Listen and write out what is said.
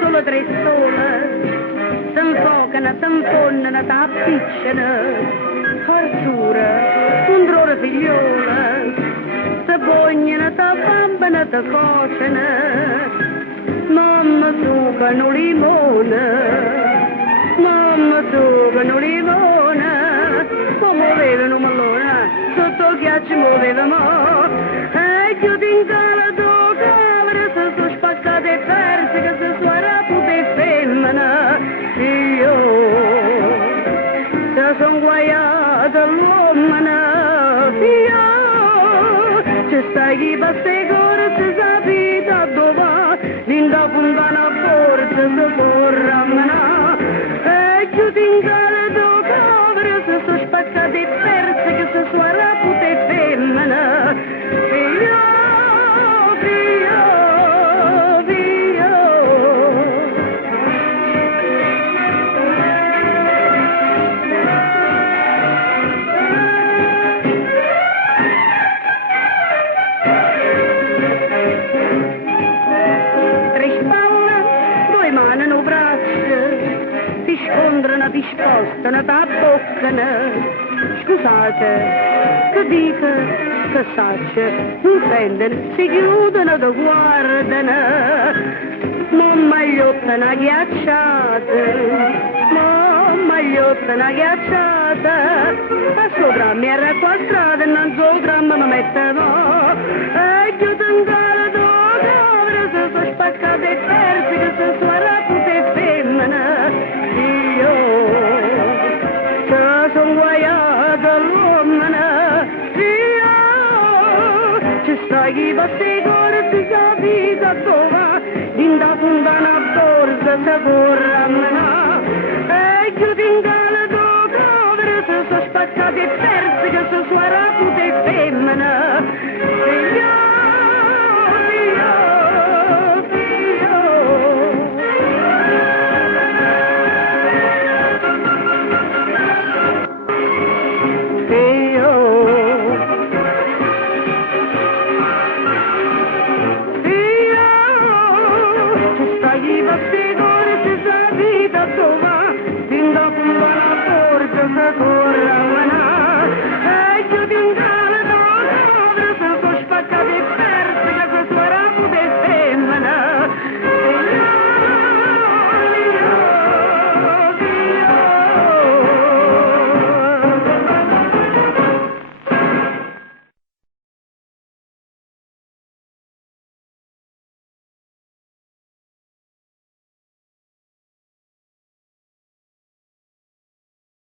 solo tre sole, s'infocano, s'infonnano, t'appicciano, farsura, un drone figliola, si bognano, t'abbambano, ti cocciano, mamma sucano limone, mamma sucano limone, ma muovevano mallone, sotto il ghiaccio muovevamo, e chiudi in cala do cavere, se sono spaccate e perse, che se suora pute femmina, io, se son guaiata l'uomana, io, ci stai chi va segore, se sapita dove, l'inda puntana forza, se corramana, e chiudi in cala do cavere, se sono spaccate e perse, che se suora pute femmina, io, ti spostano, t'abboccano, scusate, che dica, che saccia, non prendono, si chiudono, ti guardano, mamma ghiottano ghiacciate, mamma ghiottano ghiacciate, e sopra mi era qua strada e non so gramma mi mettevo, e chiudo in gara dove, se sono spaccate e perse, che se sono rapute e femmine, io, sono guaiata l'uomana, io, ci stai chi va segore, ti capita dove, l'inda puntana a borsa, se corramana, e chiudi in cala dove, se sono spaccate e perse, che se sono rapute e femmina, io, Viva